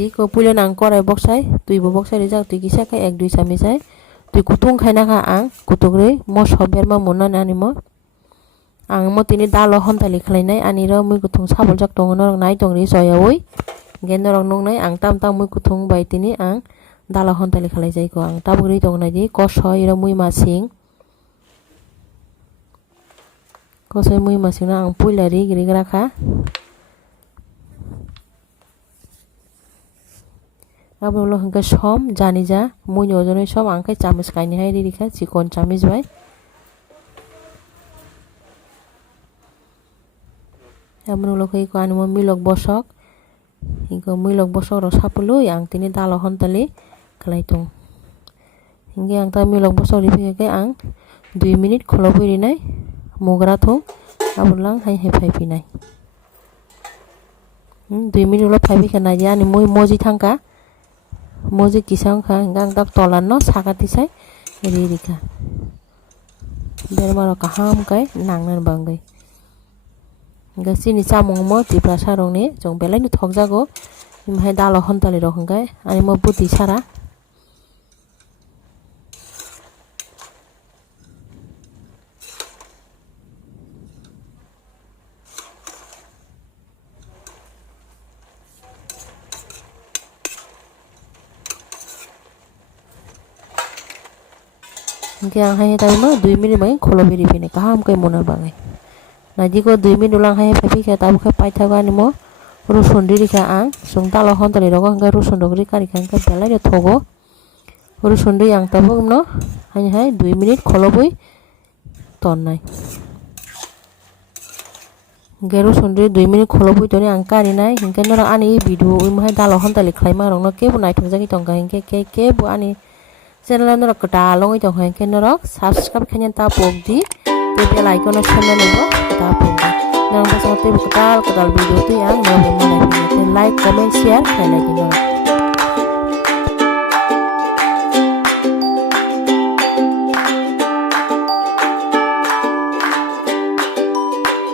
di ko pulen ang korai boksai tui bo boksai rijak tui kisa kai 1-2 chamisai tui kutung khaina kha ang kutugrei mo sober ma munan ani mo ang mo tini dalo hontali khlainai ani ro mui kutung sabol jak tongo norok nai tongri soyawi gen norok nungnai ang tam mui kutung bai tini ang dalo hontali khlai jai ko ang tabugri tongnai di kosoi ro mui masing kosoi mui masing na ang puilari giri rakha abo lo hingga som jani ja mui ojonoi som ang kai chamis kaini hai ri rikha chikon chamis bai amro lo kai ko animo milok bosok hingga milok bosok ro sapulu yang tini dalo hontali khlai tong hingga ang ta milok bosok ri kai ang 2 minute kholobai rinai mogra thong abulang hai hai phai pinai 2 minute lo phai kana ja ani moi moji thangka moji kisang kha gang tak tolan no sakati sai ri rika bermaro kaham kai nangnar bangai gasini samung mo tipra sarong ni jong belai ni thokjago imhai dalo hontali rok hingkai ani mo buti sara hingke ang hai tai mo 2 minute mai kholo beri pine kaham kai monar bangai naji ko 2 minute ulang hai phapi kha tabu kha pai thago ani mo rusun diri kha ang sung dalo hontali rok hingga rusun dogri kari kha hingka belai ro thogo rusun dei ang tabu no hai 2 minute kholobui tonnai geru sunde 2 minute kholobui toni ang kari nai hingke nora ani video imhai dalo hontali khlaima rok no kebo nai thongjaki tongka hingke kebo ani channel norok kota longoi tong hingke norok subscribe khanyan ta pokdi te bell icon o channel nebo ta pokdi nang basang te kotal video tu yang no mo like comment share khailai norok